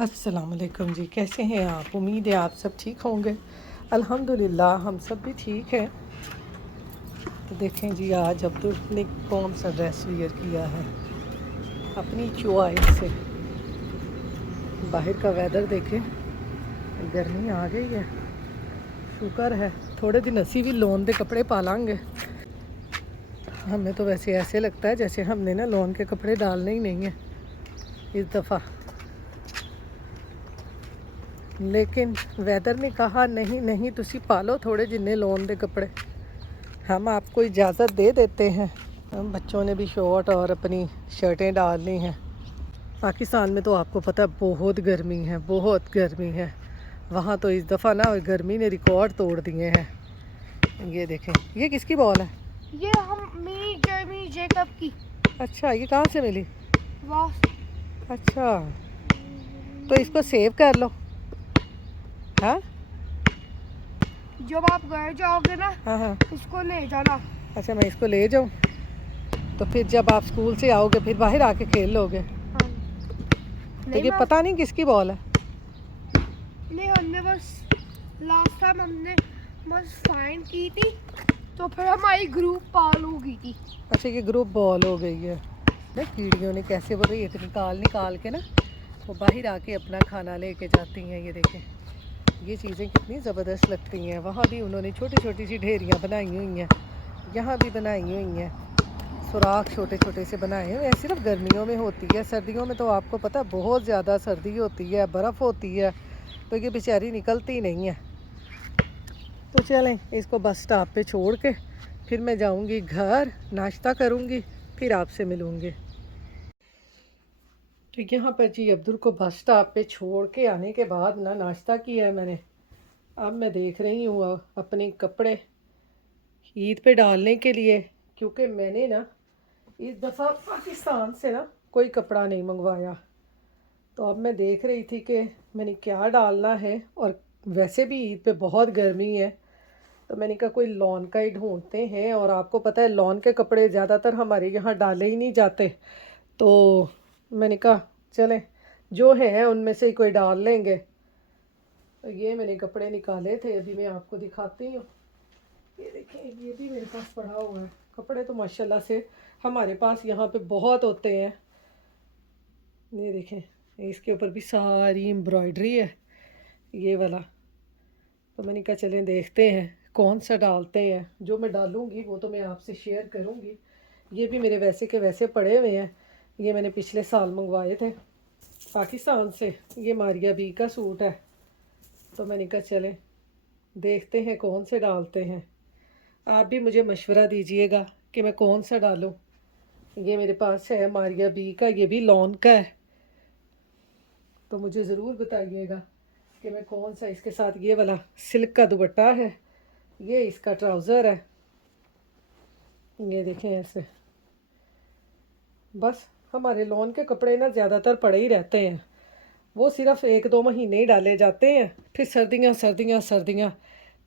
अस्सलाम वालेकुम जी। कैसे हैं आप? उम्मीद है आप सब ठीक होंगे। अल्हम्दुलिल्लाह हम सब भी ठीक हैं। तो देखें जी, आज अब्दुल ने कौन सा ड्रेस वियर किया है अपनी चॉइस से। बाहर का वेदर देखें, गर्मी आ गई है। शुक्र है थोड़े दिन असी भी लोन के कपड़े पा लांगे। हमें तो वैसे ऐसे लगता है जैसे हमने ना लोन के कपड़े डालने ही नहीं है इस दफ़ा, लेकिन वेदर ने कहा नहीं नहीं तुसी पालो थोड़े जिन्ने लोन के कपड़े। हम आपको इजाज़त दे देते हैं। हम बच्चों ने भी शॉर्ट और अपनी शर्टें डालनी हैं। पाकिस्तान में तो आपको पता है बहुत गर्मी है, बहुत गर्मी है। वहाँ तो इस दफ़ा ना गर्मी ने रिकॉर्ड तोड़ दिए हैं। ये देखें, ये किसकी बॉल है? ये हम मी जेकब की। अच्छा, ये कहाँ से मिली? वाह। अच्छा, तो इसको सेव कर लो। हाँ जब आप घर जाओगे ना, हाँ हाँ। इसको ले जाना। अच्छा, मैं इसको ले जाऊँ तो फिर जब आप स्कूल से आओगे फिर बाहर आके खेल लोगे। हाँ। तो ये पता नहीं किसकी बॉल है। नहीं, हमने बस लास्ट टाइम हमने बस फाइंड की थी, तो फिर हमारी ग्रुप पाल हो गई थी। अच्छा, ये ग्रुप बॉल हो गई है ना। कीड़ियों ने कैसे वो रेत निकाल निकाल के ना वो बाहर आके अपना खाना लेके जाती हैं। ये देखें, ये चीज़ें कितनी ज़बरदस्त लगती हैं। वहाँ भी उन्होंने छोटी छोटी सी ढेरियाँ बनाई हुई हैं, यहाँ भी बनाई हुई हैं, सुराख छोटे छोटे से बनाए हुए हैं। सिर्फ गर्मियों में होती है, सर्दियों में तो आपको पता है बहुत ज़्यादा सर्दी होती है, बर्फ़ होती है, तो ये बेचारी निकलती नहीं है। तो चलें, इसको बस स्टॉप पे छोड़ के फिर मैं जाऊंगी घर, नाश्ता करूंगी, फिर आपसे मिलूंगी। तो यहाँ पर जी अब्दुल को बस स्टॉप पे छोड़ के आने के बाद ना नाश्ता किया है मैंने। अब मैं देख रही हूँ अपने कपड़े ईद पे डालने के लिए, क्योंकि मैंने ना इस दफ़ा पाकिस्तान से ना कोई कपड़ा नहीं मंगवाया। तो अब मैं देख रही थी कि मैंने क्या डालना है, और वैसे भी ईद पे बहुत गर्मी है, तो मैंने कहा कोई लॉन का ही ढूंढते हैं। और आपको पता है लॉन के कपड़े ज़्यादातर हमारे यहाँ डाले ही नहीं जाते, तो मैंने कहा चलें जो है उनमें से ही कोई डाल लेंगे। तो ये मैंने कपड़े निकाले थे, अभी मैं आपको दिखाती हूँ। ये देखें, ये भी मेरे पास पड़ा हुआ है। कपड़े तो माशाल्लाह से हमारे पास यहाँ पे बहुत होते हैं। ये देखें, इसके ऊपर भी सारी एम्ब्रॉयडरी है ये वाला। तो मैंने कहा चलें देखते हैं कौन सा डालते हैं। जो मैं डालूँगी वो तो मैं आपसे शेयर करूँगी। ये भी मेरे वैसे के वैसे पड़े हुए हैं, ये मैंने पिछले साल मंगवाए थे पाकिस्तान से। ये मारिया बी का सूट है, तो मैंने कहा चलें देखते हैं कौन से डालते हैं। आप भी मुझे मशवरा दीजिएगा कि मैं कौन सा डालूं। ये मेरे पास है मारिया बी का, ये भी लॉन का है, तो मुझे ज़रूर बताइएगा कि मैं कौन सा। इसके साथ ये वाला सिल्क का दुपट्टा है, ये इसका ट्राउज़र है। ये देखें ऐसे। बस हमारे लॉन के कपड़े ना ज़्यादातर पड़े ही रहते हैं, वो सिर्फ एक दो महीने ही डाले जाते हैं, फिर सर्दियाँ सर्दियाँ सर्दियाँ,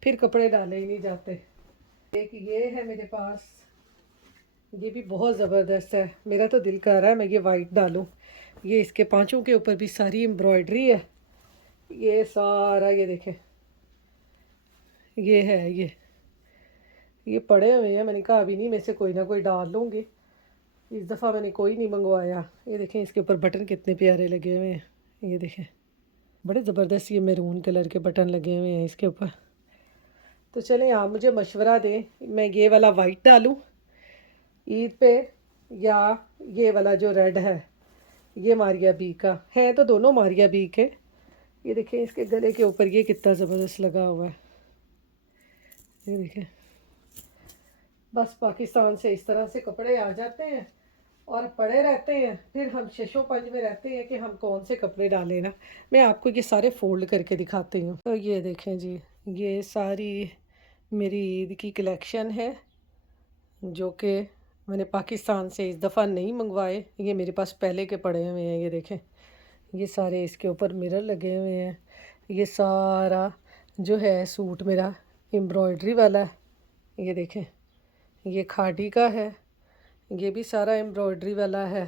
फिर कपड़े डाले ही नहीं जाते। एक ये है मेरे पास, ये भी बहुत ज़बरदस्त है। मेरा तो दिल कर रहा है मैं ये वाइट डालूं। ये इसके पांचों के ऊपर भी सारी एम्ब्रॉयडरी है। ये सारा ये देखें, ये है ये पड़े हुए हैं। मैंने कहा अभी नहीं, में से कोई ना कोई डाल लूँगी। इस दफ़ा मैंने कोई नहीं मंगवाया। ये देखें, इसके ऊपर बटन कितने प्यारे लगे हुए हैं। ये देखें, बड़े ज़बरदस्त ये मैरून कलर के बटन लगे हुए हैं इसके ऊपर। तो चलें आप मुझे मशवरा दें, मैं ये वाला वाइट डालूं ईद पे, या ये वाला जो रेड है, ये मारिया बी का है। तो दोनों मारिया बी के। ये देखें, इसके गले के ऊपर ये कितना ज़बरदस्त लगा हुआ है। ये देखें, बस पाकिस्तान से इस तरह से कपड़े आ जाते हैं और पड़े रहते हैं, फिर हम शशो पंज में रहते हैं कि हम कौन से कपड़े डालें ना। मैं आपको ये सारे फ़ोल्ड करके दिखाती हूँ। तो ये देखें जी, ये सारी मेरी ईद की कलेक्शन है जो कि मैंने पाकिस्तान से इस दफ़ा नहीं मंगवाए। ये मेरे पास पहले के पड़े हुए हैं। ये देखें, ये सारे इसके ऊपर मिरर लगे हुए हैं। ये सारा जो है सूट मेरा एम्ब्रॉयडरी वाला है। ये देखें, ये खादी का है, ये भी सारा एम्ब्रॉयडरी वाला है।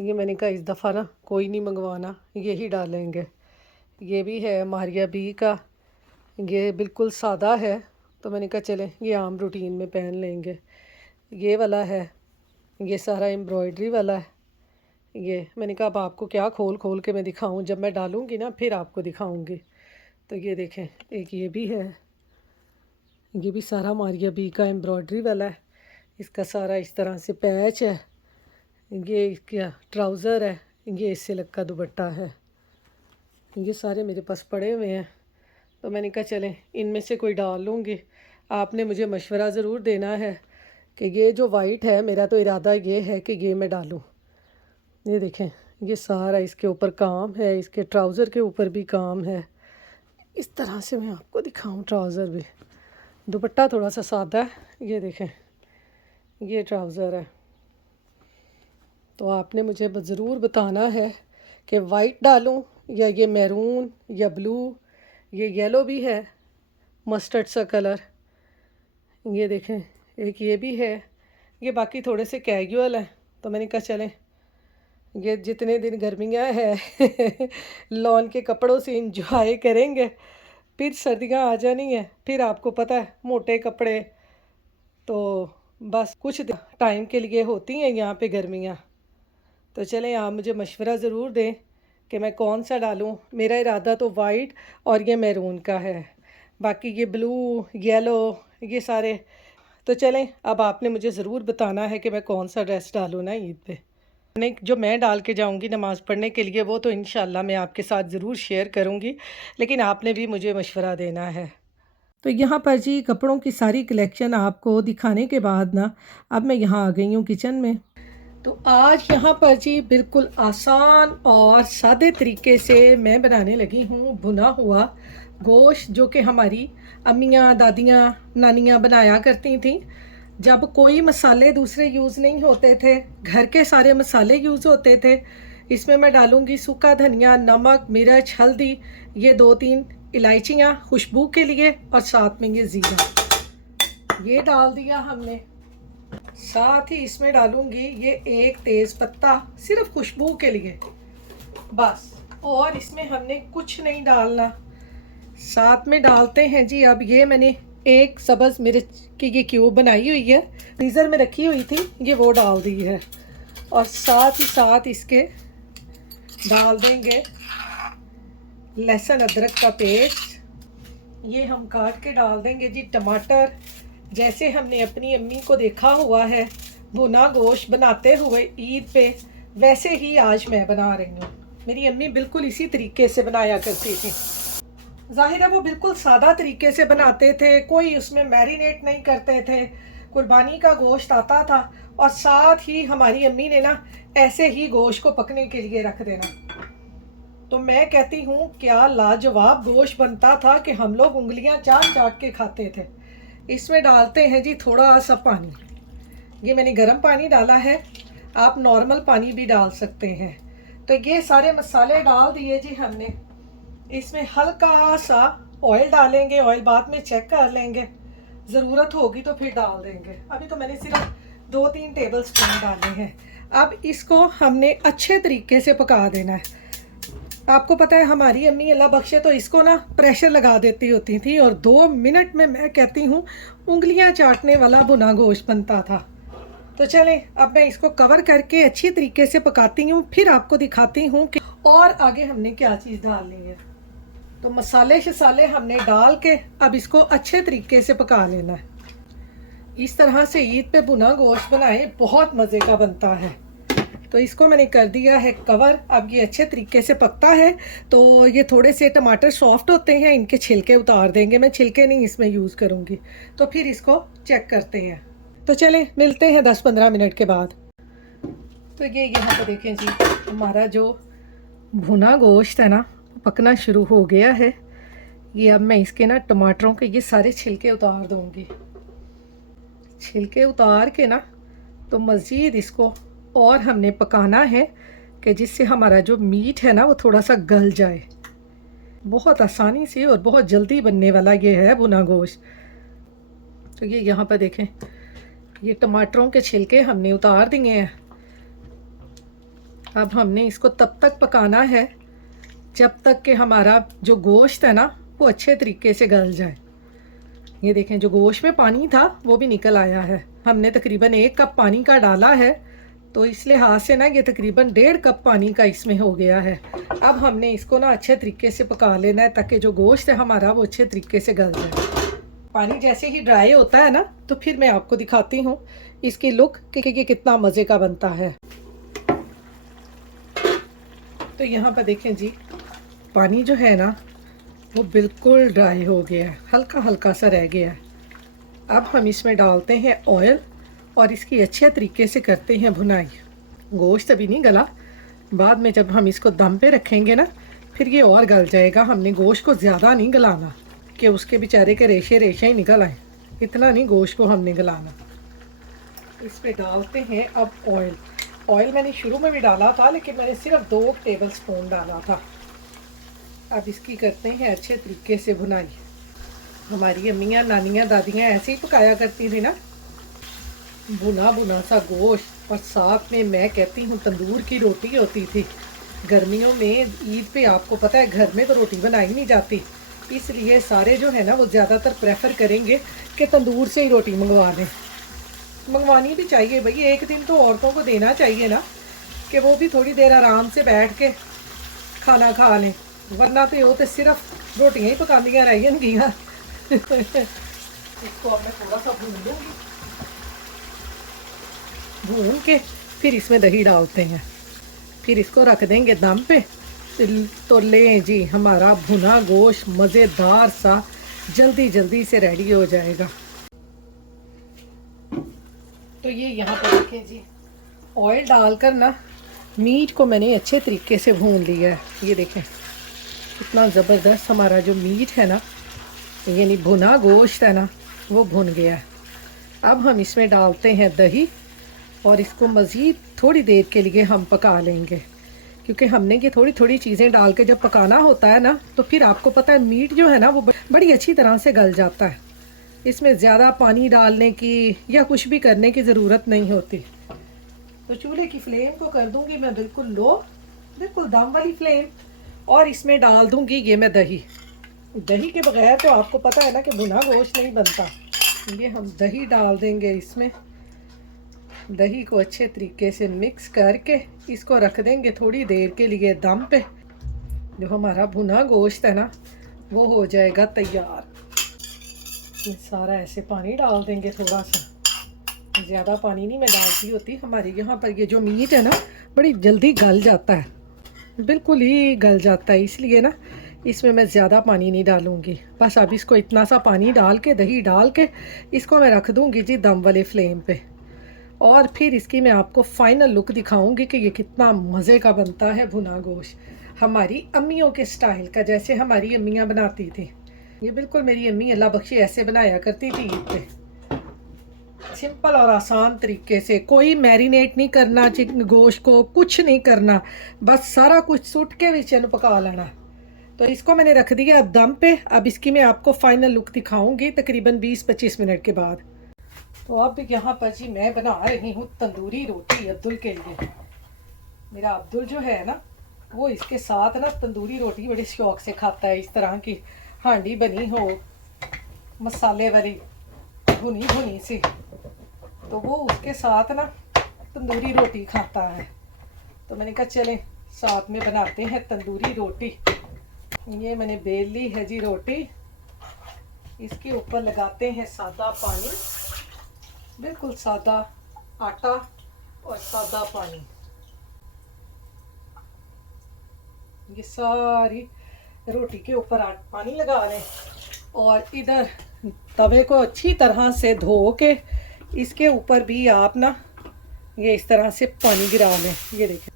ये मैंने कहा इस दफ़ा ना कोई नहीं मंगवाना, यही डालेंगे। ये भी है मारिया बी का, ये बिल्कुल सादा है, तो मैंने कहा चलें ये आम रूटीन में पहन लेंगे। ये वाला है, ये सारा एम्ब्रॉयडरी वाला है। ये मैंने कहा अब आपको क्या खोल खोल के मैं दिखाऊं, जब मैं डालूंगी ना फिर आपको दिखाऊंगी। तो ये देखें, एक ये भी है, ये भी सारा मारिया बी का एम्ब्रॉयडरी वाला है। इसका सारा इस तरह से पैच है। ये क्या ट्राउज़र है, ये इससे सिल्क का दुपट्टा है। ये सारे मेरे पास पड़े हुए हैं, तो मैंने कहा चलें इनमें से कोई डाल लूँगी। आपने मुझे मशवरा ज़रूर देना है कि ये जो वाइट है, मेरा तो इरादा ये है कि ये मैं डालूँ। ये देखें, ये सारा इसके ऊपर काम है, इसके ट्राउज़र के ऊपर भी काम है। इस तरह से मैं आपको दिखाऊं, ट्राउज़र भी, दुपट्टा थोड़ा सा सादा है। ये देखें, ये ट्राउज़र है। तो आपने मुझे ज़रूर बताना है कि वाइट डालूं या ये मैरून या ब्लू, ये येलो भी है, मस्टर्ड सा कलर। ये देखें, एक ये भी है। ये बाकी थोड़े से कैजुअल हैं, तो मैंने कहा चलें ये जितने दिन गर्मियाँ हैं लॉन के कपड़ों से इंजॉय करेंगे, फिर सर्दियाँ आ जानी है, फिर आपको पता है मोटे कपड़े तो बस कुछ टाइम के लिए होती हैं यहाँ पे गर्मियाँ। तो चलें आप मुझे मशवरा ज़रूर दें कि मैं कौन सा डालूं। मेरा इरादा तो वाइट और ये मैरून का है, बाकी ये ब्लू येलो ये सारे। तो चलें अब आपने मुझे ज़रूर बताना है कि मैं कौन सा ड्रेस डालूँ ना ईद पे। नहीं, जो मैं डाल के जाऊंगी नमाज़ पढ़ने के लिए वो तो इंशाल्लाह मैं आपके साथ ज़रूर शेयर करूंगी, लेकिन आपने भी मुझे मशवरा देना है। तो यहाँ पर जी कपड़ों की सारी कलेक्शन आपको दिखाने के बाद ना अब मैं यहाँ आ गई हूँ किचन में। तो आज यहाँ पर जी बिल्कुल आसान और सादे तरीके से मैं बनाने लगी हूँ भुना हुआ गोश्त, जो कि हमारी अम्मियाँ दादियाँ नानियाँ बनाया करती थीं। जब कोई मसाले दूसरे यूज़ नहीं होते थे, घर के सारे मसाले यूज़ होते थे। इसमें मैं डालूँगी सूखा धनिया, नमक, मिर्च, हल्दी, ये 2-3 इलायचियाँ खुशबू के लिए, और साथ में ये ज़ीरा ये डाल दिया हमने। साथ ही इसमें डालूँगी ये एक तेज़ पत्ता, सिर्फ खुशबू के लिए बस, और इसमें हमने कुछ नहीं डालना। साथ में डालते हैं जी, अब ये मैंने एक सब्ज़ मिर्च की ये क्यूब बनाई हुई है, फ्रीज़र में रखी हुई थी, ये वो डाल दी है। और साथ ही साथ इसके डाल देंगे लहसुन अदरक का पेस्ट, ये हम काट के डाल देंगे जी। टमाटर, जैसे हमने अपनी अम्मी को देखा हुआ है भुना गोश्त बनाते हुए ईद पे, वैसे ही आज मैं बना रही हूँ। मेरी अम्मी बिल्कुल इसी तरीके से बनाया करती थी। ज़ाहिर है वो बिल्कुल सादा तरीके से बनाते थे, कोई उसमें मैरिनेट नहीं करते थे। कुर्बानी का गोश्त आता था और साथ ही हमारी अम्मी ने ना ऐसे ही गोश्त को पकने के लिए रख देना। तो मैं कहती हूँ क्या लाजवाब गोश्त बनता था कि हम लोग उंगलियां चाट चाट के खाते थे। इसमें डालते हैं जी थोड़ा सा पानी, ये मैंने गर्म पानी डाला है, आप नॉर्मल पानी भी डाल सकते हैं। तो ये सारे मसाले डाल दिए जी हमने। इसमें हल्का सा ऑयल डालेंगे, ऑयल बाद में चेक कर लेंगे, ज़रूरत होगी तो फिर डाल देंगे। अभी तो मैंने सिर्फ 2-3 टेबल स्पून डाले हैं। अब इसको हमने अच्छे तरीके से पका देना है। आपको पता है हमारी अम्मी अल्लाह बख्शे तो इसको ना प्रेशर लगा देती होती थी, और 2 मिनट में मैं कहती हूँ उंगलियां चाटने वाला भुना गोश्त बनता था। तो चलें अब मैं इसको कवर करके अच्छी तरीके से पकाती हूँ, फिर आपको दिखाती हूँ कि और आगे हमने क्या चीज़ डालनी है। तो मसाले शसाले हमने डाल के अब इसको अच्छे तरीके से पका लेना है। इस तरह से ईद पे भुना गोश्त बनाए बहुत मज़े का बनता है। तो इसको मैंने कर दिया है कवर। अब ये अच्छे तरीके से पकता है। तो ये थोड़े से टमाटर सॉफ्ट होते हैं, इनके छिलके उतार देंगे, मैं छिलके नहीं इसमें यूज़ करूँगी। तो फिर इसको चेक करते हैं। तो चलें मिलते हैं 10-15 मिनट के बाद। तो ये यहाँ पर देखें जी, हमारा जो भुना गोश्त है ना पकना शुरू हो गया है। ये अब मैं इसके ना टमाटरों के ये सारे छिलके उतार दूँगी। छिलके उतार के ना तो मज़ीद इसको और हमने पकाना है कि जिससे हमारा जो मीट है ना वो थोड़ा सा गल जाए। बहुत आसानी से और बहुत जल्दी बनने वाला ये है भुना गोश्त। तो ये यहाँ पर देखें, ये टमाटरों के छिलके हमने उतार दिए हैं। अब हमने इसको तब तक पकाना है जब तक कि हमारा जो गोश्त है ना वो अच्छे तरीके से गल जाए। ये देखें, जो गोश्त में पानी था वो भी निकल आया है। हमने तकरीबन 1 कप पानी का डाला है, तो इस लिहाज से ना ये तकरीबन 1.5 कप पानी का इसमें हो गया है। अब हमने इसको ना अच्छे तरीके से पका लेना है ताकि जो गोश्त है हमारा वो अच्छे तरीके से गल जाए। पानी जैसे ही ड्राई होता है ना तो फिर मैं आपको दिखाती हूँ इसकी लुक कि कितना मज़े का बनता है। तो यहाँ पर देखें जी, पानी जो है ना वो बिल्कुल ड्राई हो गया है, हल्का हल्का सा रह गया है। अब हम इसमें डालते हैं ऑयल और इसकी अच्छे तरीके से करते हैं भुनाई। गोश्त अभी नहीं गला, बाद में जब हम इसको दम पे रखेंगे ना फिर ये और गल जाएगा। हमने गोश्त को ज़्यादा नहीं गलाना कि उसके बेचारे के रेशे रेशे ही निकल आए, इतना नहीं गोश्त को हमने गलाना। इस पर डालते हैं अब ऑयल। ऑयल मैंने शुरू में भी डाला था लेकिन मैंने सिर्फ 2 टेबल स्पून डाला था। अब इसकी करते हैं अच्छे तरीके से भुनाई। हमारी अम्मियाँ, नानियाँ, दादियाँ ऐसे ही पकाया करती थी ना, भुना भुना सा गोश्त और साथ में मैं कहती हूँ तंदूर की रोटी होती थी। गर्मियों में ईद पे आपको पता है घर में तो रोटी बनाई नहीं जाती, इसलिए सारे जो है ना वो ज़्यादातर प्रेफर करेंगे कि तंदूर से ही रोटी मंगवा दें। मंगवानी भी चाहिए भाई, एक दिन तो औरतों को देना चाहिए ना कि वो भी थोड़ी देर आराम से बैठ के खाना खा लें, वरना तो वो तो सिर्फ रोटियां ही पकानियाँ रह जाएंगियाँ। इसको अब मैं थोड़ा सा भून लूँगी, भून के फिर इसमें दही डालते हैं, फिर इसको रख देंगे दम पे। तो लें जी, हमारा भुना गोश्त मज़ेदार सा जल्दी जल्दी से रेडी हो जाएगा। तो ये यहाँ पर देखें जी, ऑयल डालकर ना मीट को मैंने अच्छे तरीके से भून लिया है। ये देखें कितना ज़बरदस्त हमारा जो मीट है ना, यानी भुना गोश्त है ना, वो भुन गया है। अब हम इसमें डालते हैं दही और इसको मज़ीद थोड़ी देर के लिए हम पका लेंगे, क्योंकि हमने ये थोड़ी थोड़ी चीज़ें डाल के जब पकाना होता है ना तो फिर आपको पता है मीट जो है ना वो बड़ी अच्छी तरह से गल जाता है। इसमें ज़्यादा पानी डालने की या कुछ भी करने की ज़रूरत नहीं होती। तो चूल्हे की फ्लेम को कर दूंगी मैं बिल्कुल लो, बिल्कुल दम वाली फ्लेम, और इसमें डाल दूंगी ये मैं दही। दही के बगैर तो आपको पता है ना कि भुना गोश्त नहीं बनता। ये हम दही डाल देंगे इसमें। दही को अच्छे तरीके से मिक्स करके इसको रख देंगे थोड़ी देर के लिए दम पे। जो हमारा भुना गोश्त है ना वो हो जाएगा तैयार। ये सारा ऐसे पानी डाल देंगे, थोड़ा सा, ज़्यादा पानी नहीं मैं डालती होती। हमारे यहाँ पर ये जो मीट है ना बड़ी जल्दी गल जाता है, बिल्कुल ही गल जाता है, इसलिए ना इसमें मैं ज़्यादा पानी नहीं डालूँगी। बस अब इसको इतना सा पानी डाल के, दही डाल के इसको मैं रख दूँगी जी दम वाले फ्लेम पे, और फिर इसकी मैं आपको फ़ाइनल लुक दिखाऊँगी कि ये कितना मज़े का बनता है भुना गोश्त हमारी अम्मियों के स्टाइल का, जैसे हमारी अम्मियाँ बनाती थी। ये बिल्कुल मेरी अम्मी अल्लाह बख्शी ऐसे बनाया करती थी ईद पे, सिंपल और आसान तरीके से। कोई मैरिनेट नहीं करना चिकन गोश्त को, कुछ नहीं करना, बस सारा कुछ सुट के विच पका लेना। तो इसको मैंने रख दिया अब दम पे। अब इसकी मैं आपको फाइनल लुक दिखाऊंगी तकरीबन 20-25 मिनट के बाद। तो अब यहाँ पर जी मैं बना रही हूँ तंदूरी रोटी अब्दुल के लिए। मेरा अब्दुल जो है ना वो इसके साथ ना तंदूरी रोटी बड़े शौक से खाता है। इस तरह की हांडी बनी हो मसाले वाली भुनी भुनी सी, तो वो उसके साथ ना तंदूरी रोटी खाता है। तो मैंने कहा चलें साथ में बनाते हैं तंदूरी रोटी। ये मैंने बेल ली है जी रोटी, इसके ऊपर लगाते हैं सादा पानी, बिल्कुल सादा आटा और सादा पानी। ये सारी रोटी के ऊपर पानी लगा लें और इधर तवे को अच्छी तरह से धो के इसके ऊपर भी आप ना ये इस तरह से पानी गिरा लें। ये देखें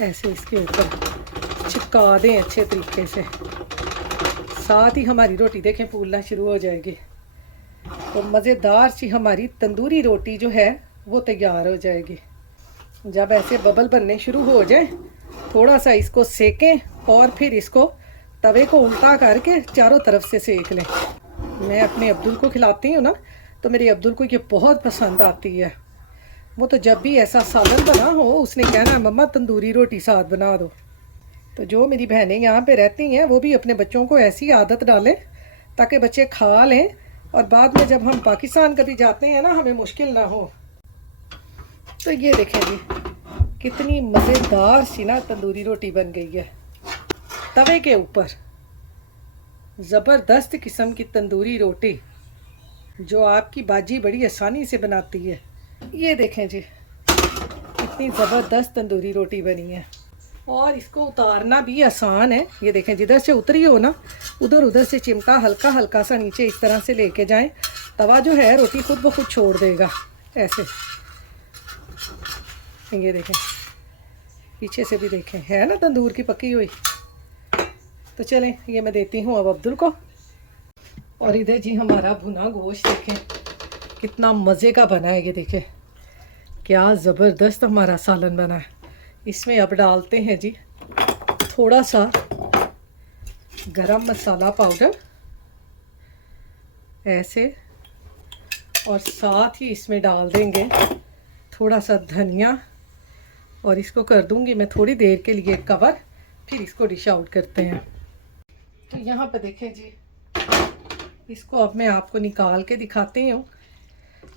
ऐसे इसके ऊपर चिपका दें अच्छे तरीके से, साथ ही हमारी रोटी देखें फूलना शुरू हो जाएगी। तो मज़ेदार सी हमारी तंदूरी रोटी जो है वो तैयार हो जाएगी। जब ऐसे बबल बनने शुरू हो जाए थोड़ा सा इसको सेकें और फिर इसको तवे को उल्टा करके चारों तरफ से सेक लें। मैं अपने अब्दुल को खिलाती हूँ ना तो मेरे अब्दुल को ये बहुत पसंद आती है। वो तो जब भी ऐसा सालन बना हो उसने कहना मम्मा तंदूरी रोटी साथ बना दो। तो जो मेरी बहनें यहाँ पे रहती हैं वो भी अपने बच्चों को ऐसी आदत डालें ताकि बच्चे खा लें और बाद में जब हम पाकिस्तान कभी जाते हैं ना हमें मुश्किल ना हो। तो ये देखें जी कितनी मज़ेदार सी ना तंदूरी रोटी बन गई है तवे के ऊपर। ज़बरदस्त किस्म की तंदूरी रोटी जो आपकी बाजी बड़ी आसानी से बनाती है। ये देखें जी कितनी ज़बरदस्त तंदूरी रोटी बनी है और इसको उतारना भी आसान है। ये देखें जिधर से उतरी हो ना उधर उधर से चिमटा हल्का हल्का सा नीचे इस तरह से लेके जाएं, तवा जो है रोटी खुद ब खुद छोड़ देगा ऐसे। ये देखें पीछे से भी देखें है ना तंदूर की पकी हुई। तो चलें ये मैं देती हूँ अब अब्दुल को। और इधर जी हमारा भुना गोश्त देखें कितना मज़े का बना है। ये देखें क्या ज़बरदस्त हमारा सालन बना है। इसमें अब डालते हैं जी थोड़ा सा गरम मसाला पाउडर ऐसे और साथ ही इसमें डाल देंगे थोड़ा सा धनिया और इसको कर दूंगी मैं थोड़ी देर के लिए कवर, फिर इसको डिश आउट करते हैं। तो यहाँ पे देखें जी इसको अब मैं आपको निकाल के दिखाती हूँ।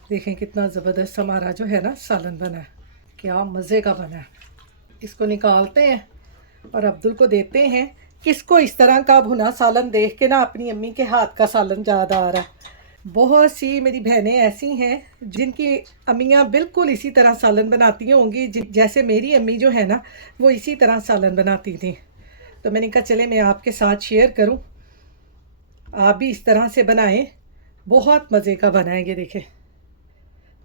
देखें कितना ज़बरदस्त हमारा जो है ना सालन बना है, क्या मज़े का बना है। इसको निकालते हैं और अब्दुल को देते हैं। किसको इस तरह का भुना सालन देख के ना अपनी अम्मी के हाथ का सालन याद आ रहा है। बहुत सी मेरी बहनें ऐसी हैं जिनकी अम्मियाँ बिल्कुल इसी तरह सालन बनाती होंगी जैसे मेरी अम्मी जो है ना वो इसी तरह सालन बनाती थी। तो मैंने कहा चले मैं आपके साथ शेयर करूं, आप भी इस तरह से बनाएं, बहुत मज़े का बनाएं। ये देखें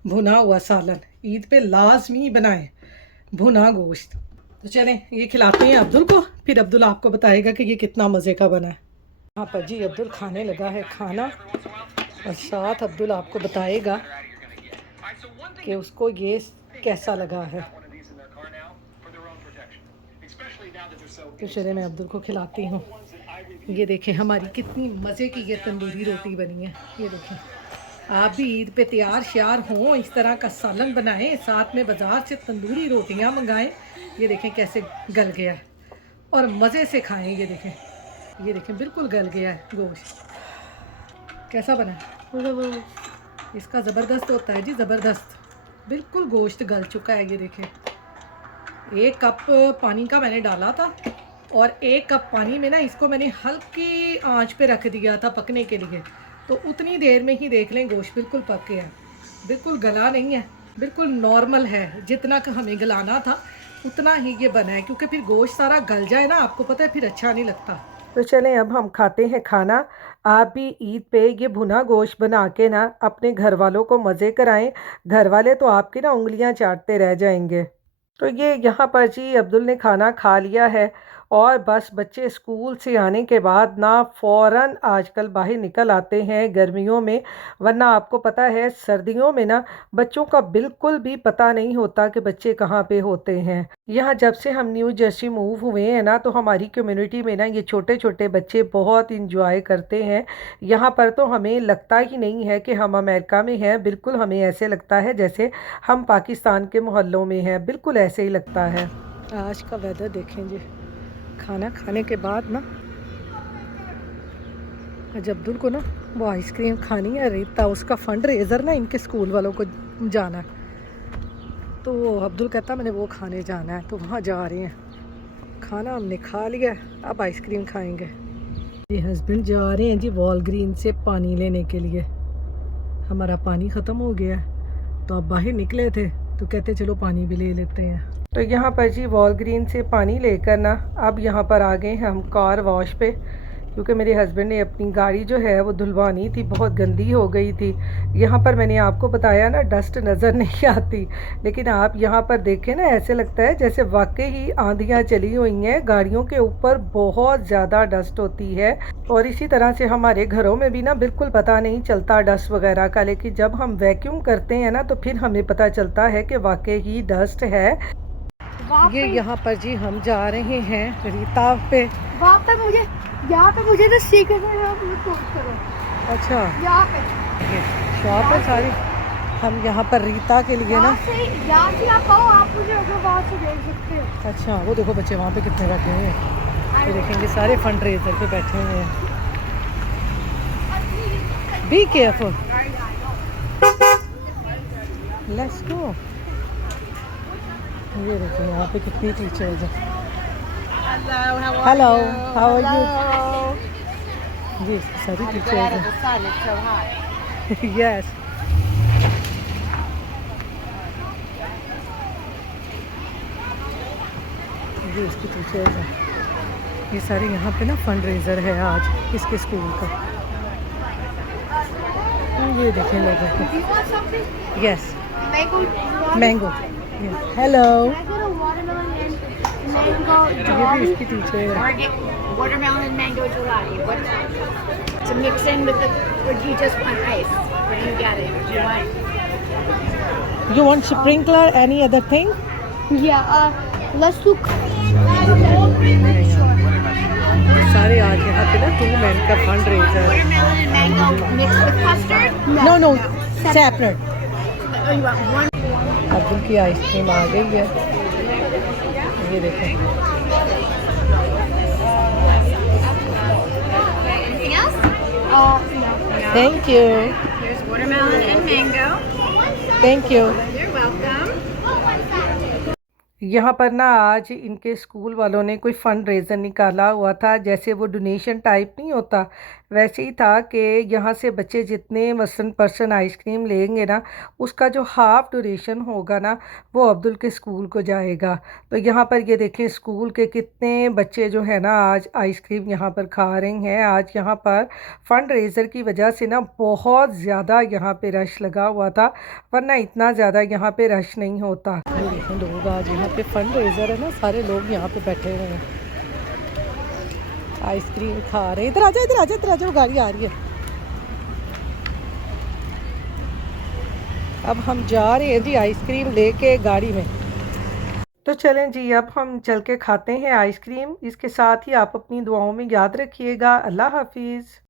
भुना हुआ सालन ईद पे लाजमी बनाएं भुना गोश्त। तो चलें ये खिलाते हैं अब्दुल को, फिर अब्दुल आपको बताएगा कि ये कितना मज़े का बना है। यहाँ पर जी अब्दुल खाने लगा है खाना और साथ अब्दुल आपको बताएगा कि उसको ये कैसा लगा है। तो चले मैं अब्दुल को खिलाती हूँ। ये देखें हमारी कितनी मज़े की ये तंदूरी रोटी बनी है। ये देखें आप भी ईद पे तैयार श्यार हों, इस तरह का सालन बनाएं, साथ में बाज़ार से तंदूरी रोटियां मंगाएं। ये देखें कैसे गल गया है और मज़े से खाएं। ये देखें बिल्कुल गल गया है गोश्त। कैसा बना है? इसका ज़बरदस्त होता है जी, ज़बरदस्त बिल्कुल गोश्त गल चुका है। ये देखें 1 कप पानी का मैंने डाला था और 1 कप पानी में ना इसको मैंने हल्की आंच पे रख दिया था पकने के लिए। तो उतनी देर में ही देख लें गोश्त बिल्कुल पक गया है, बिल्कुल गला नहीं है, बिल्कुल नॉर्मल है। जितना का हमें गलाना था उतना ही ये बना है, क्योंकि फिर गोश्त सारा गल जाए ना आपको पता है फिर अच्छा नहीं लगता। तो चलें अब हम खाते हैं खाना। आप भी ईद पे ये भुना गोश्त बना के ना अपने घर वालों को मज़े कराएं, घर वाले तो आपकी ना उंगलियां चाटते रह जाएंगे। तो ये यहाँ पर जी अब्दुल ने खाना खा लिया है और बस बच्चे स्कूल से आने के बाद ना फ़ौरन आजकल बाहर निकल आते हैं गर्मियों में, वरना आपको पता है सर्दियों में ना बच्चों का बिल्कुल भी पता नहीं होता कि बच्चे कहाँ पे होते हैं। यहाँ जब से हम न्यू जर्सी मूव हुए हैं ना तो हमारी कम्युनिटी में ना ये छोटे छोटे बच्चे बहुत इंजॉय करते हैं। यहाँ पर तो हमें लगता ही नहीं है कि हम अमेरिका में हैं, बिल्कुल हमें ऐसे लगता है जैसे हम पाकिस्तान के मोहल्लों में हैं, बिल्कुल ऐसे ही लगता है। आज का वेदर देखें जी, खाना खाने के बाद ना आज अब्दुल को ना वो आइसक्रीम खानी है रीता, उसका फंड रेज़र ना इनके स्कूल वालों को जाना है, तो वो अब्दुल कहता मैंने वो खाने जाना है, तो वहाँ जा रहे हैं। खाना हमने खा लिया, अब आइसक्रीम खाएंगे। जी हस्बैंड जा रहे हैं जी वॉलग्रीन से पानी लेने के लिए, हमारा पानी ख़त्म हो गया तो अब बाहर निकले थे तो कहते चलो पानी भी ले लेते हैं। तो यहाँ पर जी वॉलग्रीन से पानी लेकर ना अब यहाँ पर आ गए हैं हम कार वॉश पे, क्योंकि मेरे हस्बैंड ने अपनी गाड़ी जो है वो धुलवानी थी, बहुत गंदी हो गई थी। यहाँ पर मैंने आपको बताया ना डस्ट नज़र नहीं आती, लेकिन आप यहाँ पर देखें ना ऐसे लगता है जैसे वाकई ही आंधियाँ चली हुई हैं, गाड़ियों के ऊपर बहुत ज़्यादा डस्ट होती है। और इसी तरह से हमारे घरों में भी ना बिल्कुल पता नहीं चलता डस्ट वगैरह का, लेकिन जब हम वैक्यूम करते हैं ना तो फिर हमें पता चलता है कि वाकई ही डस्ट है। ये यहाँ पर जी हम जा रहे हैं रीता पे। वहाँ पे मुझे यहाँ पे मुझे ना सीखने में पोस्ट करो। अच्छा यहाँ पे शॉप है सारी। हम यहाँ पर रीता के लिए ना, यहाँ से आप आओ, आप मुझे अगर वहाँ से देख सकते हो। अच्छा वो देखो बच्चे वहाँ पे कितने बैठे हुए हैं, ये देखेंगे सारे फंड रेजर पे बैठे हुए हैं। Be careful, let's go. ये देखो यहाँ पे कितनी टीचर्स हैं। Hello, how are you? जी सारी टीचर्स हैं। यस, ये इसकी टीचर्स हैं। ये सारे यहाँ पे ना फंड रेजर है आज इसके स्कूल का। ये देखें लोगों को। Yes, mango. हेलो, ये भी इसकी टीचर है। Watermelon and mango gelati. What? To mix in with the, or do you just want ice? What do you got it? Do you want? You want sprinkler? Any other thing? Yeah, let's look. सारे आज यहाँ पे ना 2 men का fund raiser. Watermelon and mango mixed with custard? No, no, separate। Oh, you want one? Abdul की ice cream आ गई है, ये देखें। Anything else? No. Thank you, Here's watermelon and mango. thank you। You're welcome. यहाँ पर ना आज इनके स्कूल वालों ने कोई फंड रेजर निकाला हुआ था, जैसे वो डोनेशन टाइप नहीं होता वैसे ही था कि यहाँ से बच्चे जितने मसलन पर्सन आइसक्रीम लेंगे ना, उसका जो हाफ़ डोनेशन होगा ना वो अब्दुल के स्कूल को जाएगा। तो यहाँ पर ये देखें स्कूल के कितने बच्चे जो है ना आज आइसक्रीम यहाँ पर खा रहे हैं। आज यहाँ पर फ़ंड रेज़र की वजह से ना बहुत ज़्यादा यहाँ पे रश लगा हुआ था, वरना इतना ज़्यादा यहाँ पे रश नहीं होता। देखें लोग आज यहाँ पे फंड रेज़र है ना, सारे लोग यहाँ पे बैठे हुए हैं, आइसक्रीम खा रहे हैं। इधर आजा, इधर आजा, इधर आजा, वो गाड़ी आ रही है। अब हम जा रहे हैं जी आइसक्रीम लेके गाड़ी में। तो चलें जी, अब हम चल के खाते हैं आइसक्रीम। इसके साथ ही आप अपनी दुआओं में याद रखिएगा। अल्लाह हाफिज़।